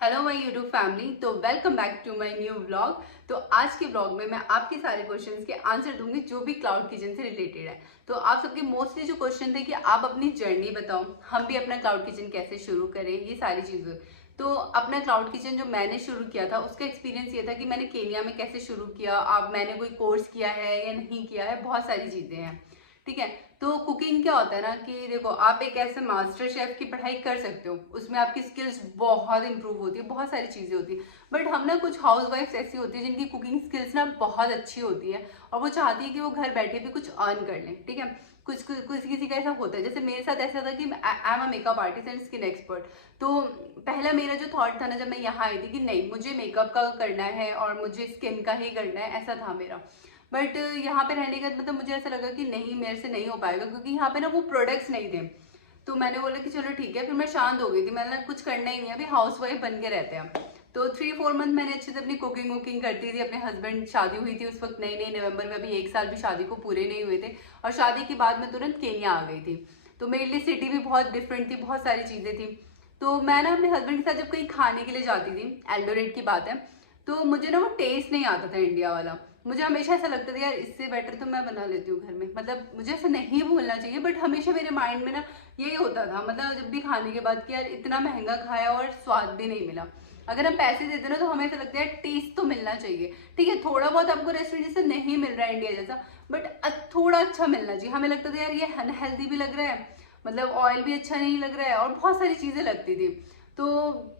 Hello my YouTube family. तो welcome back to my new vlog. तो आज के व्लॉग में मैं आपके सारे क्वेश्चंस के आंसर दूंगी जो भी क्लाउड किचन से रिलेटेड है। तो आप सबके मोस्टली जो क्वेश्चन थे कि आप अपनी जर्नी बताओ, हम भी अपना क्लाउड किचन कैसे शुरू करें, ये सारी चीजें। तो अपना क्लाउड किचन जो मैंने शुरू किया था उसका एक्सपीरियंस ये था कि मैंने केनिया में कैसे शुरू किया। अब मैंने कोई कोर्स किया है या नहीं किया है, बहुत सारी चीजें हैं। ठीक है। तो कुकिंग क्या होता है ना कि देखो, आप एक ऐसे मास्टर शेफ की पढ़ाई कर सकते हो, उसमें आपकी स्किल्स बहुत इंप्रूव होती है, बहुत सारी चीजें होती है। बट हम ना कुछ हाउस वाइफ्स ऐसी होती है जिनकी कुकिंग स्किल्स ना बहुत अच्छी होती है और वो चाहती है कि वो घर बैठे भी कुछ अर्न कर लें। ठीक है। कुछ किसी का ऐसा होता है, जैसे मेरे साथ ऐसा था कि I am a makeup artist and skin expert. तो पहला मेरा जो थॉट था ना जब मैं यहाँ आई थी कि नहीं, मुझे मेकअप का करना है और मुझे स्किन का ही करना है, ऐसा था मेरा। बट यहाँ पे रहने का मतलब मुझे ऐसा लगा कि नहीं, मेरे से नहीं हो पाएगा क्योंकि यहाँ पे ना वो प्रोडक्ट्स नहीं थे। तो मैंने बोला कि चलो ठीक है, फिर मैं शांत हो गई थी, मैंने कुछ करना ही नहीं है, अभी हाउस वाइफ बन के रहते हैं। तो 3-4 मंथ मैंने अच्छे से अपनी कुकिंग वुकिंग करती थी। अपने हस्बैंड, शादी हुई थी उस वक्त नई नई, नवंबर में, अभी 1 साल भी शादी को पूरे नहीं हुए थे। और शादी के बाद मैं तुरंत केन्या आ गई थी। तो मेरे लिए सिटी भी बहुत डिफरेंट थी, बहुत सारी चीजें थी। तो मैं ना अपने हस्बैंड के साथ जब कहीं खाने के लिए जाती थी, एल्डोरेट की बात है, तो मुझे ना वो टेस्ट नहीं आता था इंडिया वाला। मुझे हमेशा ऐसा लगता था यार इससे बेटर तो मैं बना लेती हूँ घर में, मतलब मुझे ऐसा नहीं भूलना चाहिए, बट हमेशा मेरे माइंड में ना यही होता था, मतलब जब भी खाने के बाद कि यार इतना महंगा खाया और स्वाद भी नहीं मिला। अगर हम पैसे देते ना तो हमें ऐसा लगता है टेस्ट तो मिलना चाहिए। ठीक है, थोड़ा बहुत आपको रेस्टोरेंट जैसे नहीं मिल रहा है इंडिया जैसा, बट थोड़ा अच्छा मिलना चाहिए। हमें लगता था यार ये अनहेल्दी भी लग रहा है, मतलब ऑयल भी अच्छा नहीं लग रहा है और बहुत सारी चीजें लगती थी। तो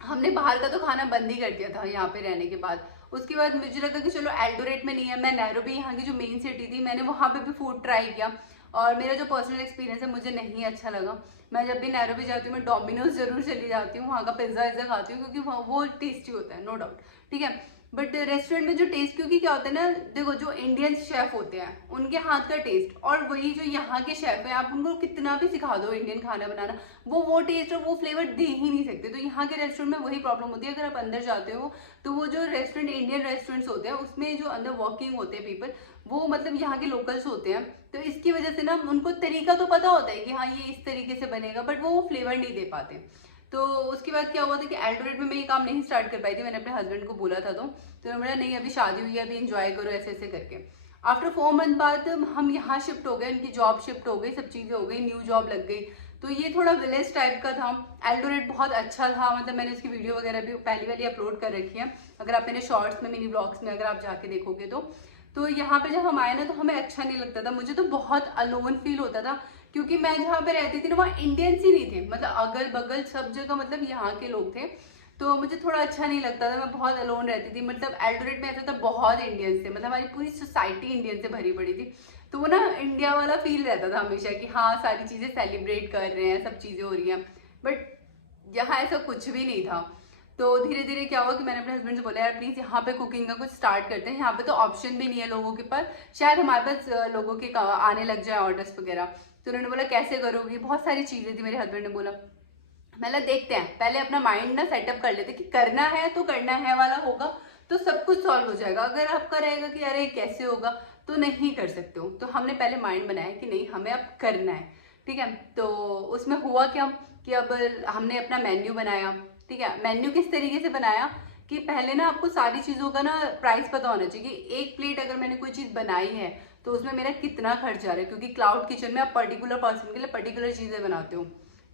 हमने बाहर का तो खाना बंद ही कर दिया था यहाँ पे रहने के बाद। उसके बाद मुझे लगा कि चलो एल्डोरेट में नहीं है, मैं नैरोबी, यहाँ की जो मेन सिटी थी, मैंने वहां पे भी फूड ट्राई किया। और मेरा जो पर्सनल एक्सपीरियंस है, मुझे नहीं अच्छा लगा। मैं जब भी नैरोबी जाती हूँ मैं डोमिनोज जरूर चली जाती हूँ, वहाँ का पिज्जा विज्जा खाती हूँ क्योंकि वो टेस्टी होता है, नो डाउट। ठीक है। बट रेस्टोरेंट में जो टेस्ट, क्योंकि क्या होता है ना, देखो जो इंडियन शेफ होते हैं उनके हाथ का टेस्ट और वही जो यहाँ के शेफ है, आप उनको कितना भी सिखा दो इंडियन खाना बनाना, वो टेस्ट और वो फ्लेवर दे ही नहीं सकते। तो यहाँ के रेस्टोरेंट में वही प्रॉब्लम होती है। अगर आप अंदर जाते हो तो वो जो रेस्टोरेंट, इंडियन रेस्टोरेंट्स होते हैं, उसमें जो अंदर वर्किंग होते हैं पीपल, वो मतलब यहाँ के लोकल्स होते हैं। तो इसकी वजह से ना उनको तरीका तो पता होता है कि हाँ ये इस तरीके से बनेगा, बट वो फ्लेवर नहीं दे पाते। तो उसके बाद क्या हुआ था कि एल्डोरेट में मैं ये काम नहीं स्टार्ट कर पाई थी। मैंने अपने हस्बैंड को बोला था, तो उन्होंने बोला नहीं अभी शादी हुई है, अभी इंजॉय करो, ऐसे ऐसे करके। आफ्टर 4 मंथ बाद हम यहाँ शिफ्ट हो गए, उनकी जॉब शिफ्ट हो गई, सब चीजें हो गई, न्यू जॉब लग गई। तो ये थोड़ा विलेज टाइप का था। एल्डोरेट बहुत अच्छा था, मतलब मैंने उसकी वीडियो वगैरह भी पहली वाली अपलोड कर रखी है, अगर आप मैंने शॉर्ट्स में, मिनी ब्लॉग्स में अगर आप जाके देखोगे तो यहाँ पे जब हम आए ना तो हमें अच्छा नहीं लगता था, मुझे तो बहुत अलोन फील होता था। क्योंकि मैं जहाँ पे रहती थी ना वहाँ इंडियंस ही नहीं थे, मतलब अगल बगल सब जगह मतलब यहाँ के लोग थे। तो मुझे थोड़ा अच्छा नहीं लगता था, मैं बहुत अलोन रहती थी। मतलब एल्डोरेट में ऐसा था, बहुत इंडियंस थे, मतलब हमारी पूरी सोसाइटी इंडियन से भरी पड़ी थी। तो वो ना इंडिया वाला फील रहता था हमेशा कि हाँ सारी चीजें सेलिब्रेट कर रहे हैं, सब चीजें हो रही हैं। बट यहाँ ऐसा कुछ भी नहीं था। तो धीरे धीरे क्या हुआ कि मैंने अपने हस्बैंड से बोला यार प्लीज यहाँ पे कुकिंग का कुछ स्टार्ट करते हैं, यहाँ पे तो ऑप्शन भी नहीं है लोगों के पास, शायद हमारे पास लोगों के आने लग जाए ऑर्डर्स वगैरह। तो उन्होंने बोला कैसे करोगी, बहुत सारी चीजें थी। मेरे हस्बैंड ने बोला मतलब देखते हैं, पहले अपना माइंड ना सेटअप कर लेते कि करना है तो करना है वाला होगा तो सब कुछ सॉल्व हो जाएगा। अगर आपका रहेगा कि अरे कैसे होगा, तो नहीं कर सकते हो। तो हमने पहले माइंड बनाया कि नहीं हमें अब करना है। ठीक है। तो उसमें हुआ क्या कि अब हमने अपना मेन्यू बनाया। ठीक है, मेन्यू किस तरीके से बनाया कि पहले ना आपको सारी चीजों का ना प्राइस पता होना चाहिए कि एक प्लेट अगर मैंने कोई चीज बनाई है तो उसमें मेरा कितना खर्च आ रहा है, क्योंकि क्लाउड किचन में आप पर्टिकुलर पर्सन के लिए पर्टिकुलर चीजें बनाते हो।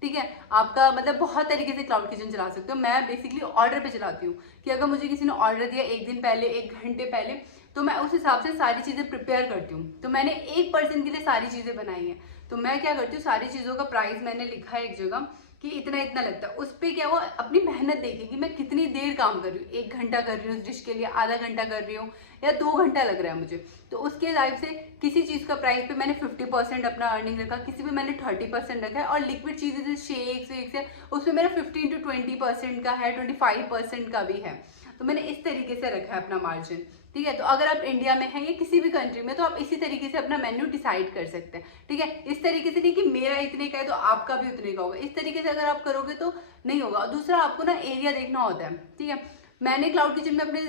ठीक है, आपका मतलब बहुत तरीके से क्लाउड किचन चला सकते हो। मैं बेसिकली ऑर्डर पे चलाती हूँ कि अगर मुझे किसी ने ऑर्डर दिया 1 दिन पहले, 1 घंटे पहले, तो मैं उस हिसाब से सारी चीजें प्रिपेयर करती हूँ। तो मैंने एक पर्सन के लिए सारी चीजें बनाई हैं। तो मैं क्या करती हूँ, सारी चीजों का प्राइस मैंने लिखा है एक जगह कि इतना इतना लगता है। उस पर क्या हुआ, अपनी मेहनत देखी कि मैं कितनी देर काम कर रही हूँ, 1 घंटा कर रही हूँ उस डिश के लिए, आधा घंटा कर रही हूँ या 2 घंटा लग रहा है मुझे। तो उसके हिसाब से किसी चीज का प्राइस पे मैंने 50% अपना अर्निंग रखा, किसी पे मैंने 30% रखा है। और लिक्विड चीजें जैसे शेक्स वेक्स है उसमें मेरा 15 to 20% का है, 25% का भी है। तो मैंने इस तरीके से रखा है अपना मार्जिन। ठीक है, तो अगर आप इंडिया में हैं या किसी भी कंट्री में तो आप इसी तरीके से अपना मेन्यू डिसाइड कर सकते हैं। ठीक है, इस तरीके से नहीं कि मेरा इतने का है तो आपका भी उतने का होगा, इस तरीके से अगर आप करोगे तो नहीं होगा। दूसरा, आपको ना एरिया देखना होता है। ठीक है, मैंने क्लाउड किचन में अपने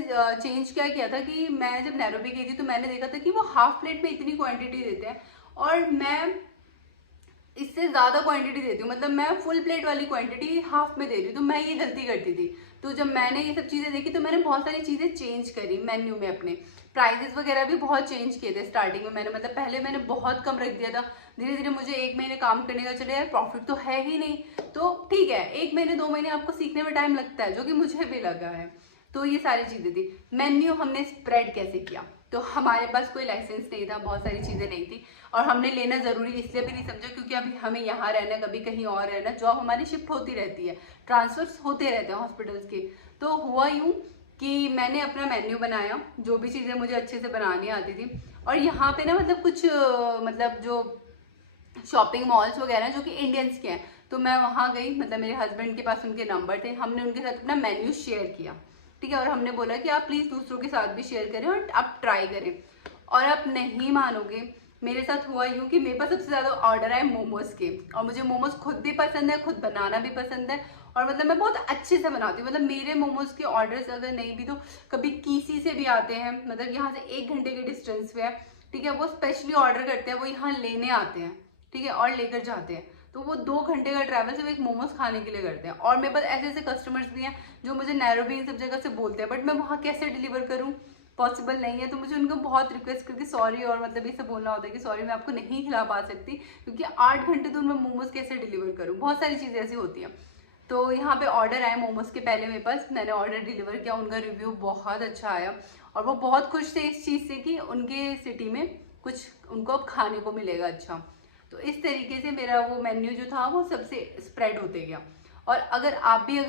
चेंज क्या किया था कि मैं जब नैरोबी गई थी तो मैंने देखा था कि वो हाफ प्लेट में इतनी क्वांटिटी देते हैं और मैं इससे ज्यादा क्वांटिटी देती हूँ, मतलब मैं फुल प्लेट वाली क्वांटिटी हाफ में दे रही हूँ। तो मैं ये गलती करती थी। तो जब मैंने ये सब चीजें देखी तो मैंने बहुत सारी चीजें चेंज करी मेन्यू में अपने। प्राइजेस वगैरह भी बहुत चेंज किए थे स्टार्टिंग में मैंने, मतलब पहले मैंने बहुत कम रख दिया था। धीरे धीरे मुझे 1 महीने काम करने का चले यार प्रॉफिट तो है ही नहीं, तो ठीक है 1 महीने 2 महीने आपको सीखने में टाइम लगता है, जो कि मुझे भी लगा है। तो ये सारी चीजें थी। मेन्यू हमने स्प्रेड कैसे किया, तो हमारे पास कोई लाइसेंस नहीं था, बहुत सारी चीजें नहीं थी, और हमने लेना जरूरी इसलिए भी नहीं समझा क्योंकि अभी हमें यहाँ रहना, कभी कहीं और रहना, जॉब हमारी शिफ्ट होती रहती है, ट्रांसफर्स होते रहते हैं हॉस्पिटल्स के। तो हुआ यूं कि मैंने अपना मेन्यू बनाया, जो भी चीजें मुझे अच्छे से बनानी आती थी। और यहाँ पे ना मतलब कुछ मतलब जो शॉपिंग मॉल्स वगैरह जो कि इंडियंस के हैं, तो मैं वहाँ गई, मतलब मेरे हस्बैंड के पास उनके नंबर थे, हमने उनके साथ अपना मेन्यू शेयर किया, ठीक है। और हमने बोला कि आप प्लीज दूसरों के साथ भी शेयर करें और आप ट्राई करें। और आप नहीं मानोगे, मेरे साथ हुआ यूं कि मेरे पास सबसे ज्यादा ऑर्डर आए मोमोज के, और मुझे मोमोज खुद भी पसंद है, खुद बनाना भी पसंद है, और मतलब मैं बहुत अच्छे से बनाती हूँ। मतलब मेरे मोमोज के ऑर्डर्स अगर नहीं भी तो कभी किसी से भी आते हैं, मतलब यहाँ से 1 घंटे के डिस्टेंस पे है, ठीक है, वो स्पेशली ऑर्डर करते हैं, वो यहाँ लेने आते हैं, ठीक है, और लेकर जाते हैं। तो वो 2 घंटे का ट्रैवल सिर्फ एक मोमोज खाने के लिए करते हैं। और मेरे पास ऐसे ऐसे कस्टमर्स भी हैं जो मुझे नैरोबी इन सब जगह से बोलते हैं, बट मैं वहाँ कैसे डिलीवर करूँ, पॉसिबल नहीं है। तो मुझे उनको बहुत रिक्वेस्ट करके सॉरी और मतलब ये सब बोलना होता है कि सॉरी मैं आपको नहीं खिला पा सकती, क्योंकि 8 घंटे दूर मैं मोमोज कैसे डिलीवर करूँ, बहुत सारी चीज़ें ऐसी होती हैं। तो यहाँ पे ऑर्डर आए मोमोज के, पहले मेरे पास, मैंने ऑर्डर डिलीवर किया, उनका रिव्यू बहुत अच्छा आया, और वो बहुत खुश थे इस चीज़ से कि उनके सिटी में कुछ उनको अब खाने को मिलेगा अच्छा। तो इस तरीके से मेरा वो मेन्यू जो था वो सबसे स्प्रेड होते गया। और अगर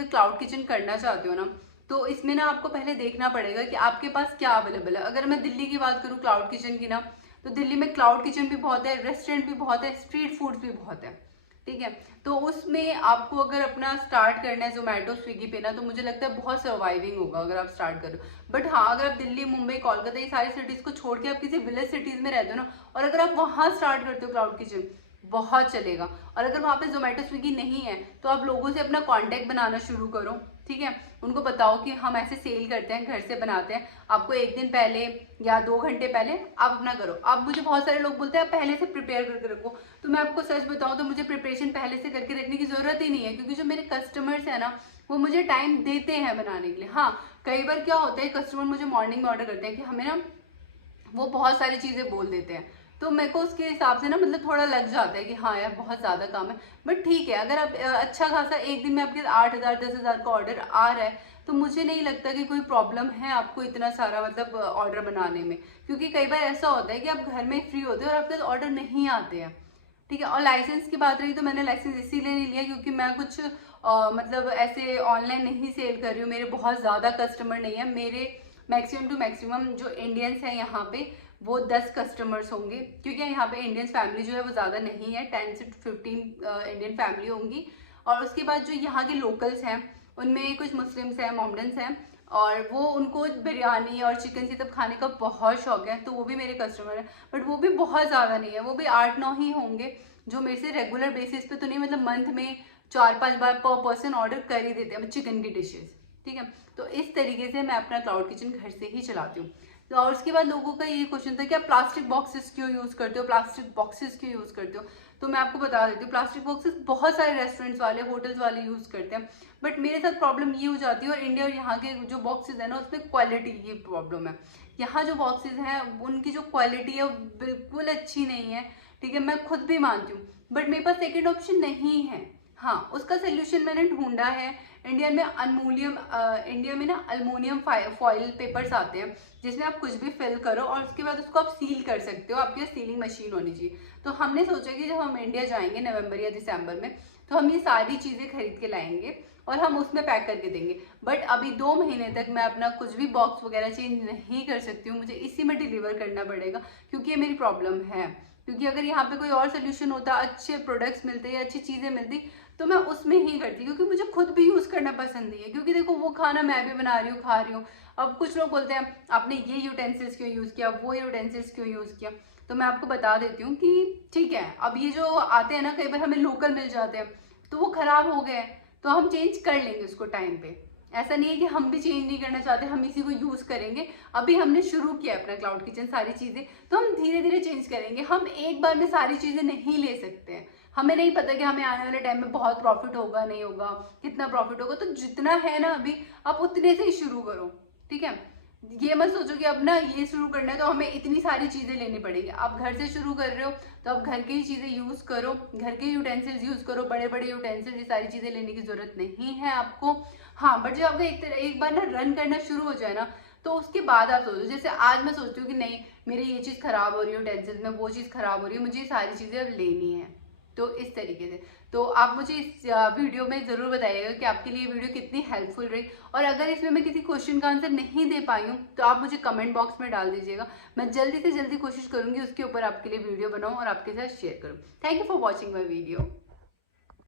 क्लाउड किचन करना चाहते हो ना, तो इसमें ना आपको पहले देखना पड़ेगा कि आपके पास क्या अवेलेबल है। अगर मैं दिल्ली की बात करूँ क्लाउड किचन की ना, तो दिल्ली में क्लाउड किचन भी बहुत है, रेस्टोरेंट भी बहुत है, स्ट्रीट फूड भी बहुत है, ठीक है। तो उसमें आपको अगर अपना स्टार्ट करना है जोमेटो स्विगी पे ना, तो मुझे लगता है बहुत सर्वाइविंग होगा अगर आप स्टार्ट करो। बट हाँ, अगर आप दिल्ली मुंबई कोलकाता ये सारी सिटीज को छोड़ के आप किसी विलेज सिटीज में रहते हो ना, और अगर आप वहां स्टार्ट करते हो क्लाउड किचन, बहुत चलेगा। और अगर वहां पे जोमेटो स्विगी नहीं है तो आप लोगों से अपना कांटेक्ट बनाना शुरू करो, ठीक है। उनको बताओ कि हम ऐसे सेल करते हैं, घर से बनाते हैं, आपको 1 दिन पहले या 2 घंटे पहले आप अपना करो। अब मुझे बहुत सारे लोग बोलते हैं आप पहले से प्रिपेयर करके रखो, तो मैं आपको सच बताऊं तो मुझे प्रिपरेशन पहले से करके रखने की जरूरत ही नहीं है, क्योंकि जो मेरे कस्टमर्स है ना वो मुझे टाइम देते हैं बनाने के लिए। हाँ, कई बार क्या होता है कस्टमर मुझे मॉर्निंग में ऑर्डर करते हैं कि हमें ना, वो बहुत सारी चीजें बोल देते हैं, तो मेरे को उसके हिसाब से ना मतलब थोड़ा लग जाता है कि हाँ यार बहुत ज्यादा काम है। बट ठीक है, अगर आप अच्छा खासा 1 दिन में आपके 8,000 10,000 का ऑर्डर आ रहा है, तो मुझे नहीं लगता कि कोई प्रॉब्लम है आपको इतना सारा मतलब ऑर्डर बनाने में। क्योंकि कई बार ऐसा होता है कि आप घर में फ्री होते हो और आपके ऑर्डर नहीं आते हैं, ठीक है। और लाइसेंस की बात रही तो मैंने लाइसेंस इसीलिए नहीं लिया क्योंकि मैं कुछ मतलब ऐसे ऑनलाइन नहीं सेल कर रही हूँ, मेरे बहुत ज़्यादा कस्टमर नहीं है। मेरे मैक्सिमम टू मैक्सिमम जो इंडियंस हैं यहाँ पे वो 10 कस्टमर्स होंगे, क्योंकि यहाँ पे इंडियंस फैमिली जो है वो ज़्यादा नहीं है, 10 से 15 इंडियन फैमिली होंगी। और उसके बाद जो यहाँ के लोकल्स हैं उनमें कुछ मुस्लिम्स हैं, मोमडन्स हैं, और वो उनको बिरयानी और चिकन ये सब खाने का बहुत शौक है, तो वो भी मेरे कस्टमर हैं। बट वो भी बहुत ज़्यादा नहीं है, वो भी 8-9 ही होंगे जो मेरे से रेगुलर बेसिस पे तो नहीं, मतलब मंथ में 4-5 बार पर पर्सन ऑर्डर कर ही देते हैं चिकन की डिशेज, ठीक है। तो इस तरीके से मैं अपना क्लाउड किचन घर से ही चलाती हूँ। तो और उसके बाद लोगों का ये क्वेश्चन था कि आप प्लास्टिक बॉक्सेस क्यों यूज़ करते हो, प्लास्टिक बॉक्सेस क्यों यूज़ करते हो। तो मैं आपको बता देती हूँ, प्लास्टिक बॉक्सेस बहुत सारे रेस्टोरेंट्स वाले, होटल्स वाले यूज़ करते हैं, बट मेरे साथ प्रॉब्लम ये हो जाती है, और इंडिया और यहाँ के जो बॉक्सेस है ना उसमें क्वालिटी की प्रॉब्लम है। यहाँ जो बॉक्सेस हैं उनकी जो क्वालिटी है वो बिल्कुल अच्छी नहीं है, ठीक है, मैं खुद भी मानती हूँ, बट मेरे पास सेकेंड ऑप्शन नहीं है। हाँ, उसका सोल्यूशन मैंने ढूंढा है। इंडिया में ना अल्मोनियम फॉइल पेपर्स आते हैं जिसमें आप कुछ भी फिल करो और उसके बाद उसको आप सील कर सकते हो, आपके सीलिंग मशीन होनी चाहिए। तो हमने सोचा कि जब हम इंडिया जाएंगे नवंबर या दिसंबर में, तो हम ये सारी चीज़ें खरीद के लाएंगे और हम उसमें पैक करके देंगे। बट अभी 2 महीने तक मैं अपना कुछ भी बॉक्स वगैरह चेंज नहीं कर सकती हूँ, मुझे इसी में डिलीवर करना पड़ेगा, क्योंकि ये मेरी प्रॉब्लम है। क्योंकि अगर यहाँ पे कोई और सोल्यूशन होता, अच्छे प्रोडक्ट्स मिलते या अच्छी चीज़ें मिलती, तो मैं उसमें ही करती, क्योंकि मुझे खुद भी यूज़ करना पसंद नहीं है। क्योंकि देखो वो खाना मैं भी बना रही हूँ, खा रही हूँ। अब कुछ लोग बोलते हैं आपने ये यूटेंसिल्स क्यों यूज़ किया, वो यूटेंसिल्स क्यों यूज़ किया। तो मैं आपको बता देती हूँ कि ठीक है, अब ये जो आते हैं ना कई बार हमें लोकल मिल जाते हैं, तो वो खराब हो गए, तो हम चेंज कर लेंगे उसको टाइम पे। ऐसा नहीं है कि हम भी चेंज नहीं करना चाहते, हम इसी को यूज करेंगे। अभी हमने शुरू किया अपना क्लाउड किचन, सारी चीजें तो हम धीरे धीरे चेंज करेंगे। हम एक बार में सारी चीजें नहीं ले सकते हैं, हमें नहीं पता कि हमें आने वाले टाइम में बहुत प्रॉफिट होगा नहीं होगा, कितना प्रॉफिट होगा। तो जितना है ना अभी आप उतने से ही शुरू करो, ठीक है। ये मत सोचो कि अब ना ये शुरू करना है तो हमें इतनी सारी चीजें लेनी पड़ेगी। आप घर से शुरू कर रहे हो तो आप घर की ही चीजें यूज करो, घर के यूटेंसिल्स यूज करो, बड़े बड़े यूटेंसिल्स, ये सारी चीजें लेने की जरूरत नहीं है आपको। हाँ, बट जब आपका एक बार ना रन करना शुरू हो जाए ना, तो उसके बाद आप सोचो। जैसे आज मैं सोचती हूँ कि नहीं, मेरी ये चीज खराब हो रही है यूटेंसिल्स में, वो चीज खराब हो रही है, मुझे ये सारी चीजें अब लेनी है। तो इस तरीके से तो आप मुझे इस वीडियो में ज़रूर बताइएगा कि आपके लिए वीडियो कितनी हेल्पफुल रही। और अगर इसमें मैं किसी क्वेश्चन का आंसर नहीं दे पाई हूँ तो आप मुझे कमेंट बॉक्स में डाल दीजिएगा। मैं जल्दी से जल्दी कोशिश करूँगी उसके ऊपर आपके लिए वीडियो बनाऊँ और आपके साथ शेयर करूँ। Thank you for watching my video.